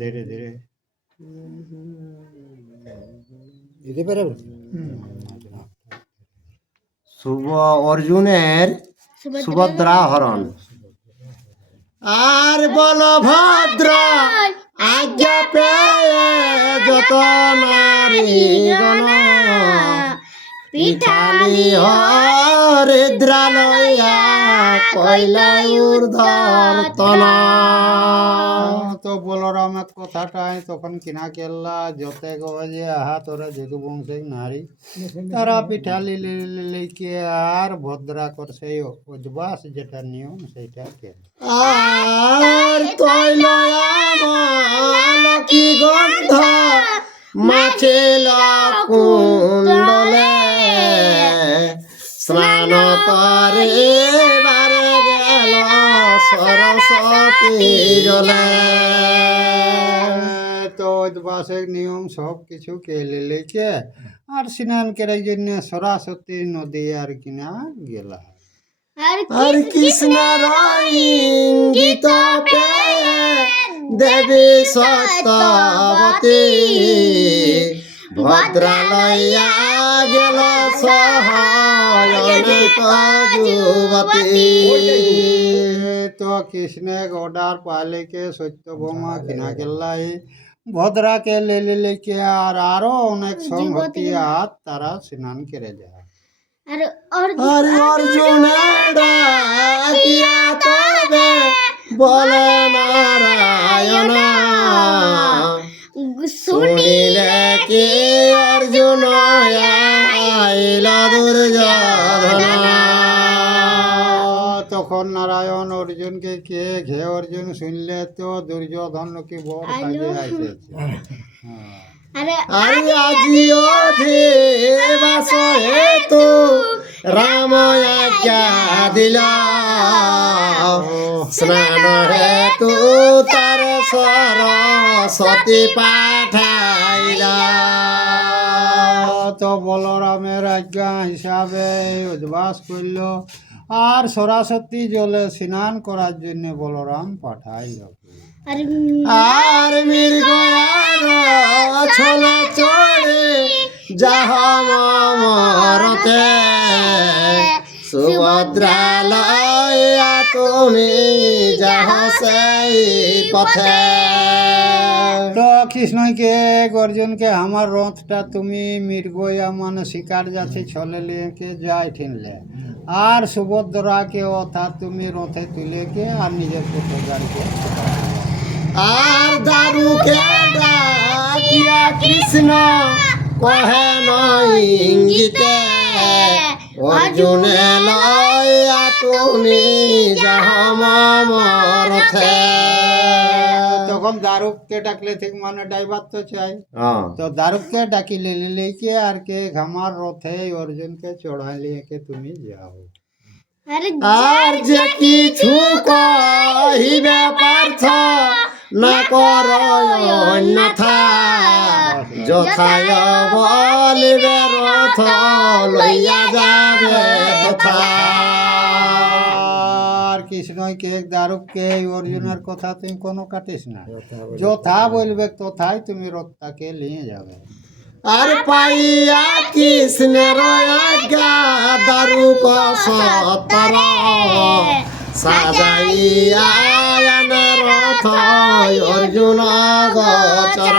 ধীরে ধীরে দিতে পারে। শুভ অর্জুনের সুভদ্রা হরণ। আর বলভদ্র আজ্ঞা পেয়ে যত নারীগণ পিঠালি হরিদ্রালয়া কইলাই ঊর্ধ্বতনা। তো বলরামের কথাটাই তখন কিনা কেল্লা যতে গজে আহা তোরা যদুবংশী নারী তারা পিঠালি লিলিকে আর ভদ্রা করছে উদ্বাস যেটা নিয়ম সেইটা কেন। আর তৈলকি গন্ধ মাছিল কুণ্ডলে স্নান করে বারে গেল সরস্বতী জলে। তো উদ্বাসের নিয়ম সব কিছু কেলে লেকে আর স্নান করার জন্য সরস্বতী নদী আর কিনা গেলা। আর কৃষ্ণর ইঙ্গিত পেয়ে দেবী সত্যবতী ভদ্রালয়া গেল সহায়নে যুবতী। তো কৃষ্ণে অর্ডার পাইলে কে সত্যভামা কিনা গেলাই ভদ্রাকে লেলে লেকে আর আরো অনেক সংহতি আর তারা স্নান করে যায়। আর অর্জুনের ডাকিয়া তবে বলে নারায়ণ শুনিলে কি অর্জুন আইলা দুর্যোধনা। তখন নারায়ণ অর্জুনকে কে ঘে অর্জুন শুনলে তো দুর্যোধন কি বড় সাজে আইতেছে। আরে আজিও দেবাস হেতু রাম আজ্ঞা দিলা স্নান হেতু তার সরস্বতী পাঠাইলা। তো বলরামের আজ্ঞা হিসাবে উদ্বাস করল আর সরস্বতী জলে স্নান করার জন্য বলরাম পাঠাইল। আর মৃগয়ার ছলে চড়ে যাহা মরতে সুভদ্রালয়া তুমি যাহা সেই পথে। তো কৃষ্ণকে অর্জুনকে আমার রথটা তুমি মৃগয়া মানে শিকার যাচ্ছে ছলে লিয়ে যাই ঠিনলে আর সুভদ্রাকে অর্থাৎ তুমি রথে তুলে কে আর নিজের পুত্র গাড়িকে আর দারুকে ডাকিয়া কৃষ্ণ কহে ইঙ্গিতে অর্জুনে লয়া তুমি যাহা মরথে। তখন দারুককে ডাকলে ঠিক মানে ড্রাইভার তো চাই। তো দারুককে ডাকি লেকে আর কে ঘামার রথে অর্জুনকে চড়াই লিয়ে তুমি যাও। আর যে কিছু কহিবে পার্থ না কর অন্যথা যথায় বলিবে রথ লইয়া যাবে তথা। আর কৃষ্ণকে দারুককে অর্জুনের কথা তুমি কোনো কাটিস না, যথা বলবে তথাই তুমি রথটাকে নিয়ে যাবে। আর পাইয়া কৃষ্ণের আজ্ঞা দারুক সত্তর সাজাইয়া রথ অর্জুন গোচর।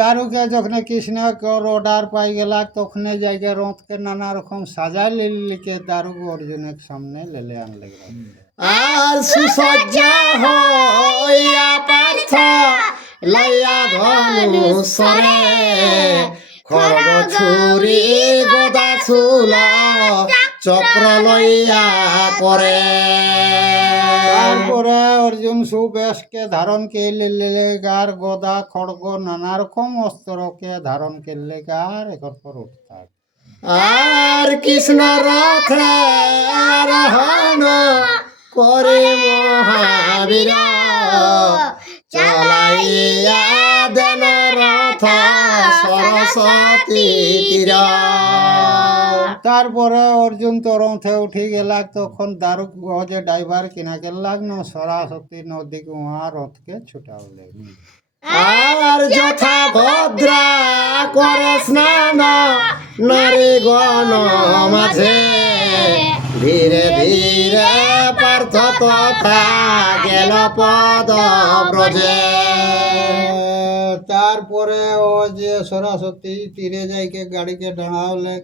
দারুকে যখন কৃষ্ণ অর্ডার পাই গেলা তখন জায়গা রথকে নানা রকম সাজাই লিখে দারুক অর্জুনের সামনে লেলে আনলে। আর সুসজ্জা হইয়া পার্থ লাইয়া ধনুসরে খড়গ ছুরি গদা চুল চক্র লইয়া করে। তারপরে অর্জুন সুবেশকে ধারণ করলে গার গদা খড়গ নানা রকম অস্ত্রকে ধারণ করলে গার একর পর উঠতার। আর কৃষ্ণ রথে আরোহণ করে মহাবীর চালাইয়া দেন সরস্বতী তীর। তারপরে অর্জুন তো রথে উঠি গেলাক, তখন দারুক যে ড্রাইভার কিনা গেলাক না সরস্বতী নদী উহা রথকে ছুটাওলে। আর যথা ভদ্রা করে স্নান নারী গণ মাঝে, ধীরে ধীরে পার্থ তথা গেল পদ ব্রজে। তারপরে ও যে সরস্বতী তীরে যাইকে গাড়িকে দাঁড়াওলে,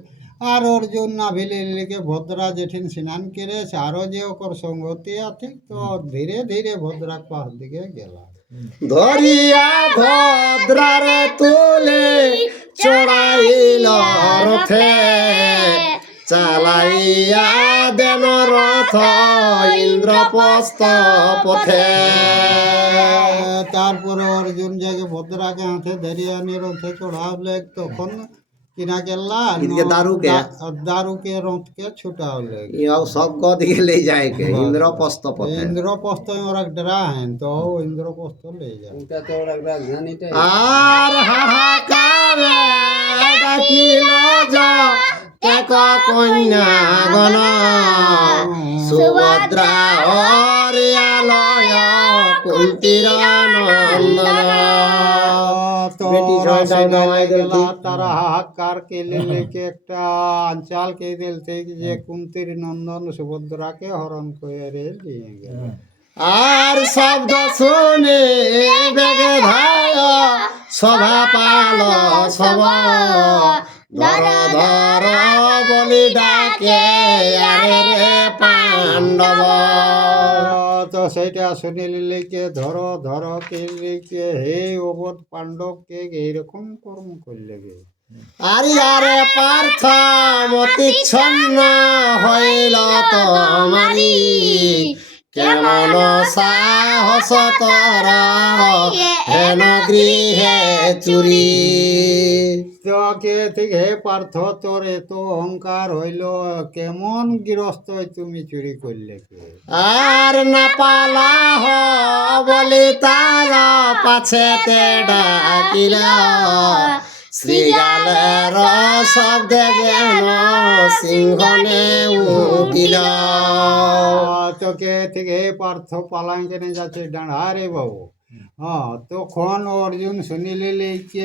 আর অর্জুন নাভিলিকে ভদ্রা যেঠিন স্নান করেছে আরো যে ওকর সঙ্গতি আছে, তো ধীরে ধীরে ভদ্রা পাশ দিকে গেলাম। ধরিয়া ভদ্রারে তুলে চড়াইল রথে, চালাইয়া দেন রথ ইন্দ্রপ্রস্থ পথে। তারপরে অর্জুন যাকে ভদ্রাকে হাতে ধরিয়ে আনি রথে চড়াওলে, তখন কিনা গেলা এদিকে দারুকে। দারুকে রথকে ছুটাওলে। ইয়াও সব দিকে ले जाएके ইন্দ্রপ্রস্থ পথে। इंद्रप्रस्थ में और डरा है तो इंद्रप्रस्थ ले जाए। আর হাহাকারে ডাকিল যা এক কন্যা গণ, সুভদ্রা হরিয়ালয় কুন্তীর নন্দন। तो बेटी राजा राजा ने गल थी। तारा हाहाकार के लेके একটা अंचाल के दिलते कि जे कुंतीर नंदन सुभद्रा के हरण করে নিয়ে গেল। আর শব্দ শুনে বেগে ধায় সভা পাল সব, ধর ধর বলি ডাকে আরে রে পাণ্ডব। তো সেইটা শুনে লিখে ধরো ধরো কে লিখে হে অবধ পাণ্ডবকে এইরকম কর্ম করলে গে। আরে আরে পার্থ মতিচ্ছন্ন হইল তোমারি, কেমন সাহস তর হেন গৃহে চুরি। তো কে ঠিক হে পার্থ তোর এত অহংকার হইল, কেমন গৃহস্থ তুমি চুরি করলে কে? আর না পালা হ বলি তার পাছেতে ডাকিল, শ্রীগালের শব্দে যেন সিংহনে উঠিল। তোকে থেকে পার্থ পালাং কেনে যাচ্ছে ডাঁড়া রে বাবু। হ্যাঁ, তখন অর্জুন শুনিলে কি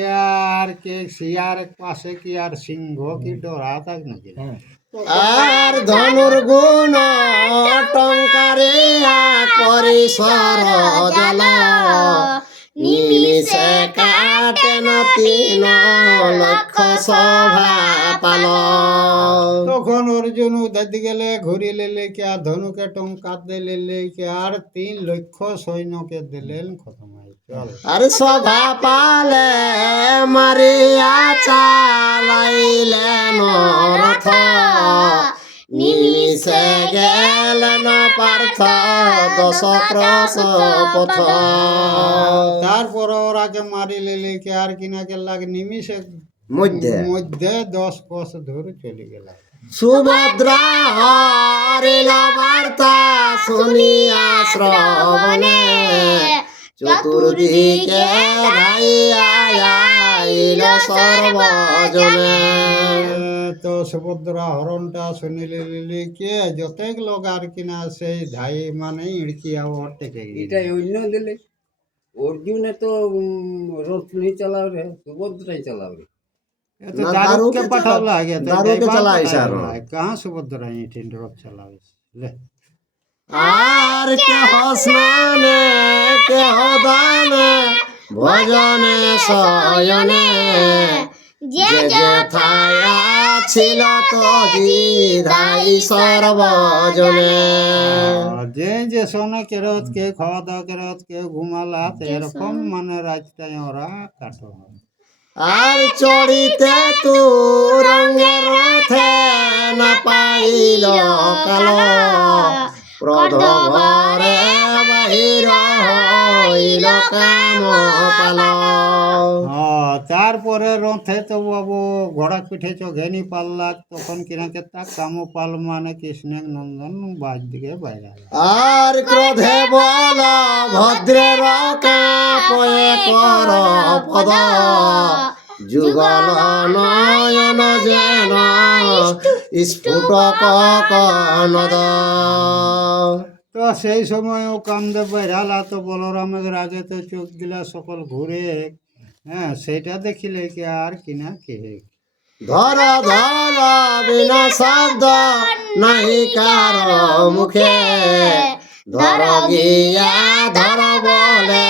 আর কে শিয়ার পাশে কি আর সিংহ কি ডরা থাক নাকি? আর ধনুর গুণ টঙ্কারে পরিসর জল, নিমিষে কাটেন তিন লক্ষ সভা পাল। তখন অর্জুন উদাদি গেলে ঘুরি লেলে কে আর ধনুকে টঙ্কা দিলে কে আর 3 লক্ষ সৈন্যকে দিলেন খতম হয়। চল আরে সভা পালে মারিয়া চালাইলেন রথ, নিমিষে গেলেন পার্থ 10 ক্রোশ পথ। তারপর ওরাকে মারি লেলে কে আর কিনা কে লাগে নিমিষে মধ্যে মধ্যে 10 কোষ ধরে চলে গেল। সুভদ্রা হরিল বার্তা শুনিয়া শ্রবণে, চতুর্দিকে আইল সর্বজনে। তো সুভদ্রা হরণটা শুনিলে কে যতেক লোক আর কিনা সেই ধাই মানে ইড়কিয়া টেকে এটাই অন্য দিলে অর্জুনে তো রথ नहीं चलाओ रे, सुभद्रा चलाओ रे। तो ना, दारू दारू के के पठावला गया तो दारू के ड्राइवर चलाए पठावला सारो। है। कहाँ सुभद्रा ही ठिन रथ चलावे ले। আর কেহ স্নানে কেহ দানে ভজনে শয়নে, যে যেথায় ছিল তো জিধাই সর্বজনে। যে সোনে के रथ के खाওয়া দাওয়া के रथ के ঘুমালা তো এরকম মানে রাতটা ওরা কাটো। আর চড়িতে তু রঙের রথে না পাইল কালো, প্রধবরে বাহির হইল কাম পাল। তারপরে রথে তো বাবু ঘোড়া পিঠে চঘেনি পাল্লা, তখন কিনাকে তা কামপাল মানে কৃষ্ণের নন্দন বাজ দিকে বাইরে। আর ক্রোধে বল ভদ্রের কাপয়ে কর পদ, যুগল নয়ন যেন স্ফুটক কনদ। তো সেই সময় ও কামদেব বেড়ালা, তো বলরামের আগে তো চোখ গিলা সকল ঘুরে, হ্যাঁ সেটা দেখিলে কি আর কিনা কে। ধর ধর বিনা শব্দ নাহি কার মুখে, ধর গিয়া ধর বলে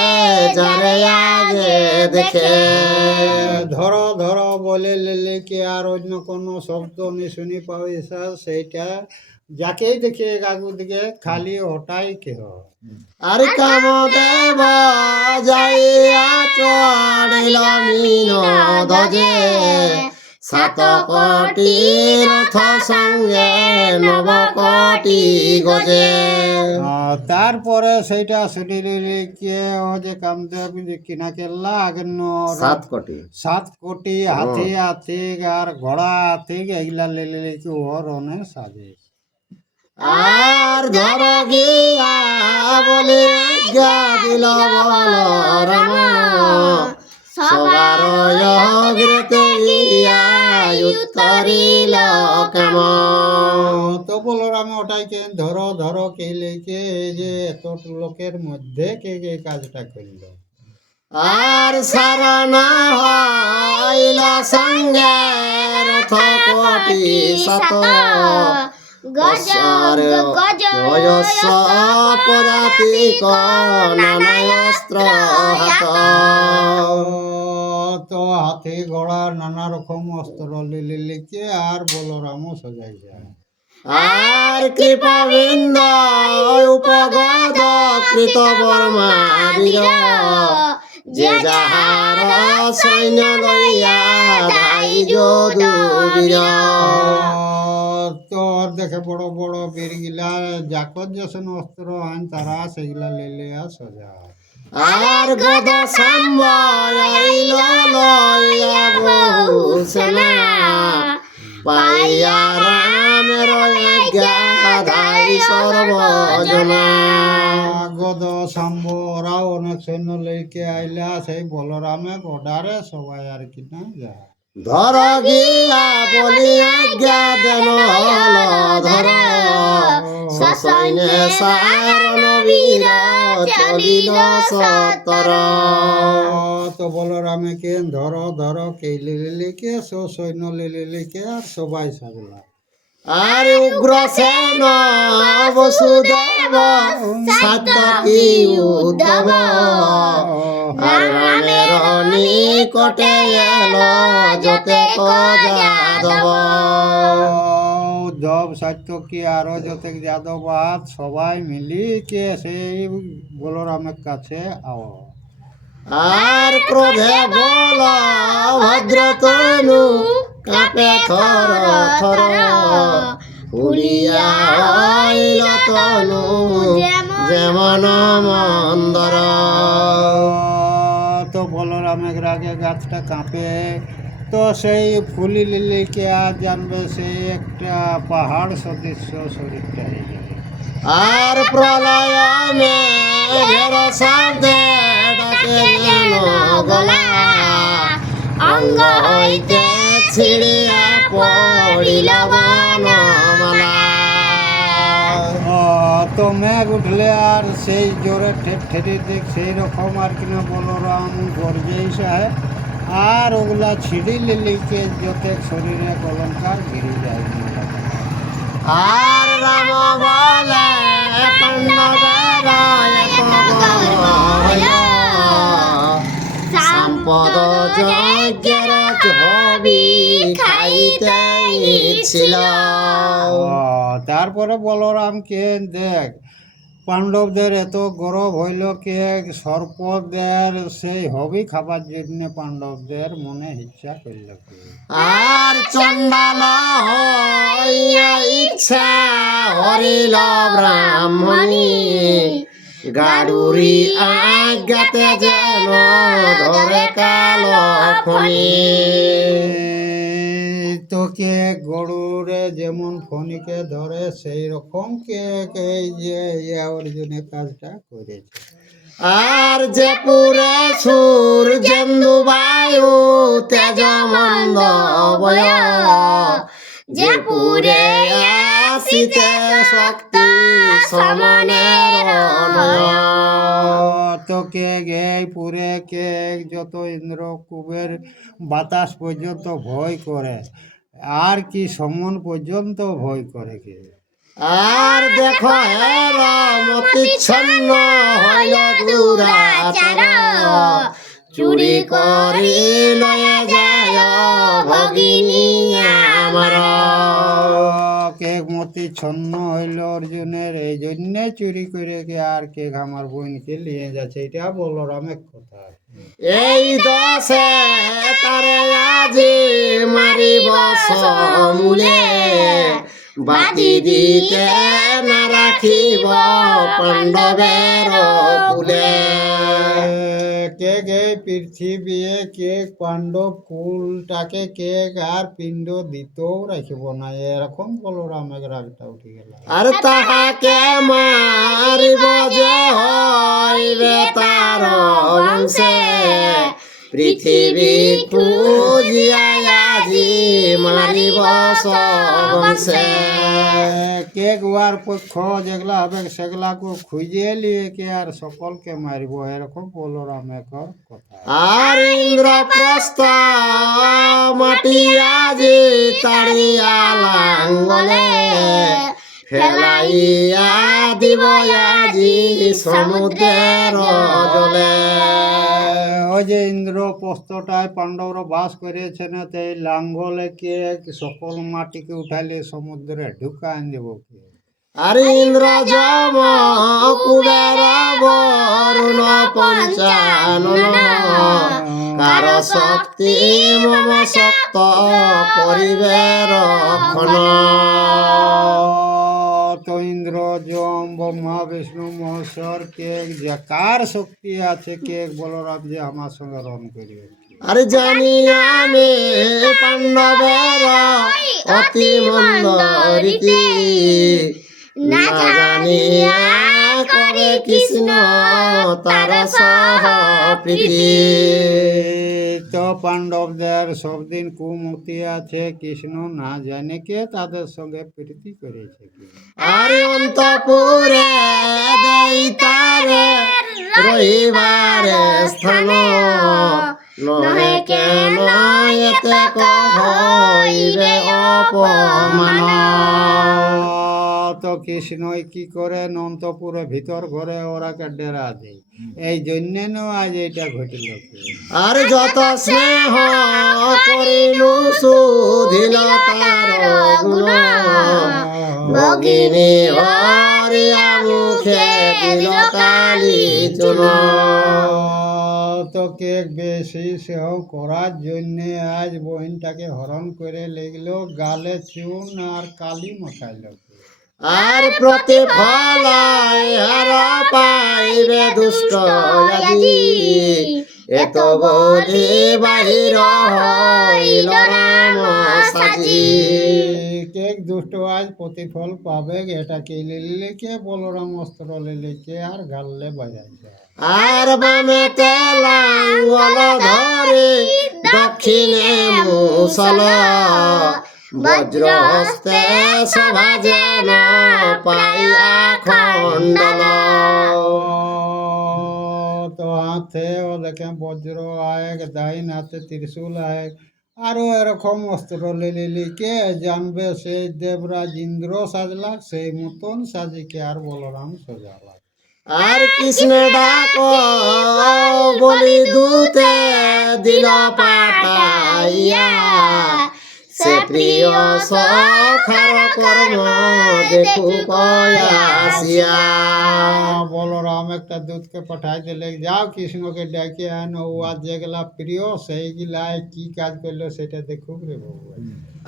যারে আগে দেখে। ধরো ধরো বলে লেলে কি আর অন্য কোনো শব্দ নি শুনি পাবে, সেইটা যাকেই দেখে আগু দিকে খালি ওটাই কেহ। আর কামদেব যাইয়া চড়িল মিন দজে, সাত কোটি রথ সঙ্গে নব কোটি গজে। তারপরে সেইটা শুনি লিলি কে ও যে কামদেব কিনা কেল্লা আগে 7 কোটি হাতি আতিক আর ঘোড়া আতিক এগুলা লিলি কি ও রনে সাজে। আর ধর গিয়া বলে আজ্ঞা দিল বলরাম, সবার অগ্রতে গিয়া উত্তরিল কাম। তো বলরাম ওটাই কে ধরো ধরো কে লেকে যে এত লোকের মধ্যে কে কে কাজটা করলো। আর সারনা হইল সঙ্গে রথ কোটি শত, গজস পদাতিক নানায়স্ত্র হাত। তো হাতি ঘোড়া নানা রকম অস্ত্র লিলিকে আর বলরামও সজাই যায়। আর কৃপাবিন্দ উপগত কৃত বর্মা বীর, যে যাহার সৈন্য লইয়া ধাই যদুবীর। তোর দেখে বড় বড় বীর গিলা যাকত যেসন অস্ত্র আন তারা সেগুলা লিলিয়া সজায়। আর গদ সাম্বাইল লইয়া বহু সেনা, পাইয়া রামের আজ্ঞা ধাই সর্বজনা। গদ সাম্ব ওরাও অনেক সৈন্য লইকে আইলা, সেই বলরামে গোডারে সবাই আর কি না যায়। ধর গিয়া বলি আজ্ঞা দেন ধর, সসৈন্যে সারণ বীর চলিল সতর। তো বলরামে কে ধরো ধরো কে লিলিকে সৈন্য লিলিকে আর সবাই সাজলা। আর উগ্র সেন বসুদেব সাতকি উদ্ধব, আর রামের নিকটে এলো যতে যাদব। উদ্ধব সাত্যকী আরো যত যাদব সবাই মিলি কে সেই বলরামের কাছে আও। আর ক্রোধে বল ভদ্র তনু কাঁপে থর থর, ফুলিয়া হইল তনু যেমন মন্দর। তো বলরামের রাগে গাছটা কাঁপে, তো সেই ফুলি লিলিকে আর জানবে সেই একটা পাহাড় সদৃশ্য শরীরটা হয়ে যাবে। আর প্রলয় মেঘের শব্দে ডাকে যেন গলা, অঙ্গ হইতে ছিড়িয়া পড়িল বনমালা। তো মেঘ উঠলে আর সেই জোরে ঠেরি দেখ সেই রকম আর কিনা বলরাম গর্জেই সাহেব, আর ওগুলা ছিঁড়ি লিলিকে যত শরীরে কলঙ্কার ঘিরে যায়। আর রাম বলে সম্পদ যজ্ঞের ছবি খাইতে ছিল। তারপরে বলরামকে দেখ পাণ্ডবদের এত গৌরব হইল কে সর্পদের সেই হবি খাবার জন্য পাণ্ডবদের মনে ইচ্ছা করল। আর চন্ডাল হইয়া ইচ্ছা হরিল ব্রাহ্মণী, গাড়ুরি আজ্ঞাতে যেন ধরে কালো খনি। তোকে গরুরে যেমন ফণিকে ধরে সেই রকম কে এই যে অর্জুনে কাজটা করেছে। আর যে পুরে সুর জেন্দু বায়ু তেজ কে এই পুরে কে যত ইন্দ্র কুবের বাতাস পর্যন্ত ভয় করে, আর কি সমন পর্যন্ত ভয় করে কে। আর দেখো হের মতিচ্ছন্ন হইল দুরাচার, চুরি করি লয়ে যায় ভগিনী আমার। কে মতি ছন্ন হইল অর্জুনের, এই জন্যে চুরি করে কে আর কে আমার বোনকে নিয়ে যাচ্ছে, এটা বলরামের কথা। এই দশে তারে আজি মারিব সমূলে, বাদি দিতে না রাখিব পাণ্ডবের কুলে। কে গে পৃথিবী কে পাণ্ডব কুলটাকে কে আর পিণ্ড দিতেও রাখিব না, এরকম বলরামের রাগটা উঠে গেল। আর তাহাকে মারিব যে হইবে তার বংশে, পৃথিবী খুঁজিয়া আজি মারিব সবংশে। কে গুয়ার পক্ষ যেগুলা হবে সেগুলাকে খুঁজে নিয়ে কে আর সকলকে মারিব, এরকম বলরামের কথা। আর ইন্দ্রপ্রস্থ মাটি আজি তাড়িয়া লাঙ্গলে, ফেলাইয়া দিব আজি সমুদ্রের জলে। ওই যে ইন্দ্রপ্রস্থটায় পাণ্ডবরা বাস করেছে না, তো এই লাঙ্গলে কে সকল মাটিকে উঠাইলে সমুদ্রে ঢুকান দেব কে। আর ইন্দ্র যম কুবের বরুণ পঞ্চানন, কার শক্তি মম শক্ত করিবে রক্ষণ। তো ইন্দ্র যম ব্রহ্মা বিষ্ণু মহেশ্বর কে যে কার শক্তি আছে, কে বলরাম যে আমার সঙ্গে রণ করিবে। আর জানি আমি পাণ্ডবের অতি মন্দ রীতি, না জানিয়া করে কৃষ্ণ তার সহ প্রীতি। তো পাণ্ডবদের সব দিন কুমতি আছে, কৃষ্ণ না জানে কে তাদের সঙ্গে প্রীতি করেছে কি। আর অন্তপুরে দেই তারে রহিবার স্থান, নহে কেন এতে হইবে অপমান। তো কৃষ্ণই কি করে অন্তপুরে ভিতর ঘরে ওরাকে ডেরা দেয়, এই জন্যে আজ এইটা ঘটিল। আর যত স্নেহ করিনু সুধিল তার গুণ, ভগিনী হরিয়া মুখে দিল কালি চুন। তো কে বেশি সেহ করার জন্যে আজ বহিনটাকে হরণ করে লেগলো, গালে চুন আর কালি মাখাইল। আর প্রতিফল আর পাইবে দুষ্ট আজি, এত বলি বাহির হইল রাম সাজি। কে দুষ্ট আজ প্রতিফল পাবে, এটা কে লিলে কে বলরাম অস্ত্র লিলে কে আর গাললে বাজাইছে। আর বামেতে লাঙ্গল ধরে দক্ষিণে মুসল, বজ্র হস্তে শোভা যেন পাইয়া খণ্ডল। তো হাতে ও দেখে বজ্র আয়েক, দাইন হাতে ত্রিশূল আয়েক, আরো এরকম অস্ত্র লিলি কে জানবে। সেই দেবরাজ ইন্দ্র সাজলা, সেই মতন সাজিকে আর বলরাম সাজালা। আর কৃষ্ণ ডাক বলি দূতে দিল পাঠাইয়া, সে প্রিয় সখার কর্ম দেখু আসিয়া। বলরাম একটা দূতকে পাঠাই দিলে, যাও কৃষ্ণকে ডেকে আনো, ও আর যেগুলা প্রিয় সেইগুলায় কি কাজ করলো সেটা দেখুক রে বাবু।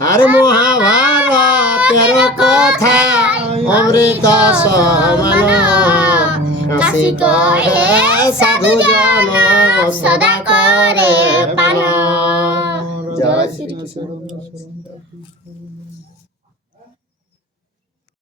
আর মহাভারতের কথা অমৃত সমান, কাশী কহে সাধু জন সদা করে পান। জয় শ্রী কৃষ্ণ।